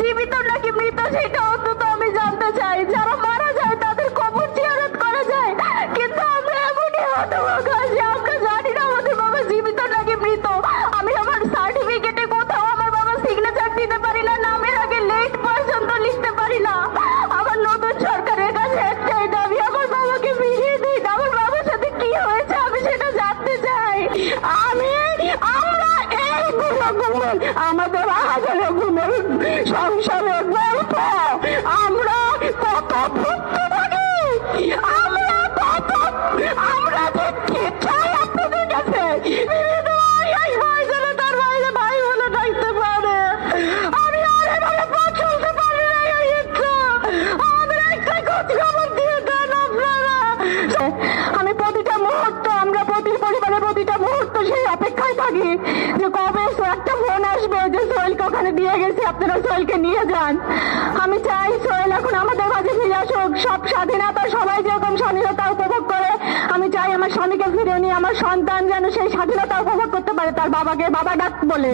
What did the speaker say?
জীবিত নাকি মৃত সেটা অন্তত আমি জানতে চাই। যারা মারা যায় তাদের কবর জিয়ারত করা যায়, কিন্তু আমরা এমনই হতভাগা যে আমরা জানি না আমাদের বাবা জীবিত নাকি মৃত। আমি আমার সার্টিফিকেটে কোথাও আমার বাবার সিগনেচার দিতে পারি না, নামের আগে লেট পর্যন্ত লিখতে পারি না। আমার নতুন সরকারের কাছে একটাই দাবি, আমার বাবাকে ফিরিয়ে দিন। আমার বাবার সাথে কি হয়েছে আমি সেটা জানতে চাই। আমরা এইগুলো গুমন, আমাদের আহাজারে গুমন সংসারের গল্প। আমরা কত ভুক্তভোগী, আমরা যে কি চাই আপনাদের কাছে। তার বাইরে ভাই বলে ডাকতে পারে। আমি আর এভাবে পথ চলতে পারি না। এই ইচ্ছা আমাদের একটা খোঁজ খবর দিয়ে দেন আপনারা। আমি প্রতিটা মুহূর্ত, আমরা প্রতি পরিবারের প্রতিটা মুহূর্ত সেই অপেক্ষায় থাকি যে কবে একটা ফোন আসবে যে সোহেলকে ওখানে দিয়ে গেছে, আপনারা সোহেলকে নিয়ে যান। আমি চাই সোহেল এখন আমাদের মাঝে ফিরে আসুক। সব স্বাধীনতা, সবাই যেরকম স্বাধীনতা উপভোগ করে, আমি চাই আমার স্বামীকে ফিরে নিয়ে আমার সন্তান যেন সেই স্বাধীনতা উপভোগ করতে পারে, তার বাবাকে বাবা ডাক বলে।